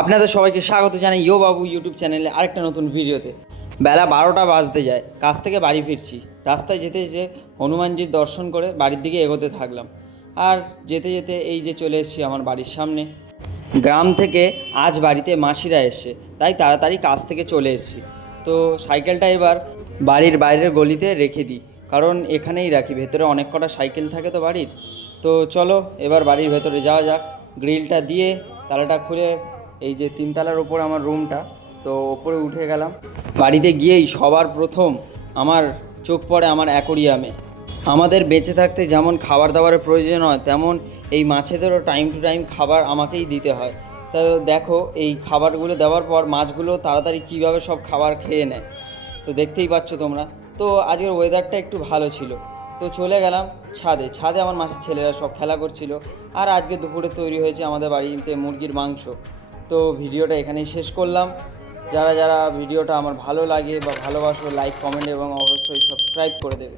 আপনাদের সবাইকে স্বাগত জানাই ইয়ো বাবু ইউটিউব চ্যানেলে আরেকটা নতুন ভিডিওতে। বেলা 12টা বাজতে যায়, কাজ থেকে বাড়ি ফিরছি। রাস্তায় যেতে যেতে হনুমানজির দর্শন করে বাড়ির দিকে এগোতে থাকলাম। আর যেতে যেতে এই যে চলে এসেছি আমার বাড়ির সামনে। গ্রাম থেকে আজ বাড়িতে মাসিরা এসছে, তাই তাড়াতাড়ি কাজ থেকে চলে এসেছি। তো সাইকেলটা এবার বাড়ির বাইরের গলিতে রেখে দিই, কারণ এখানেই রাখি, ভেতরে অনেক কটা সাইকেল থাকে তো বাড়ির। তো চলো এবার বাড়ির ভেতরে যাওয়া যাক। গ্রিলটা দিয়ে তালাটা খুলে এই যে 3 তলার ওপর আমার রুমটা, তো ওপরে উঠে গেলাম। বাড়িতে গিয়েই সবার প্রথম আমার চোখ পড়ে আমার অ্যাকোরিয়ামে। আমাদের বেঁচে থাকতে যেমন খাবার দাবারের প্রয়োজন হয়, তেমন এই মাছেদেরও টাইম টু টাইম খাবার আমাকেই দিতে হয়। তো দেখো এই খাবারগুলো দেওয়ার পর মাছগুলো তাড়াতাড়ি কীভাবে সব খাবার খেয়ে নেয়, তো দেখতেই পাচ্ছ তোমরা। তো আজকের ওয়েদারটা একটু ভালো ছিল, তো চলে গেলাম ছাদে। ছাদে আমার মাসির ছেলেরা সব খেলা করছিল। আর আজকে দুপুরে তৈরি হয়েছে আমাদের বাড়িতে মুরগির মাংস। তো ভিডিওটা এখানেই শেষ করলাম। যারা যারা ভিডিওটা আমার ভালো লাগে বা ভালোবাসো, লাইক, কমেন্ট এবং অবশ্যই সাবস্ক্রাইব করে দেবে।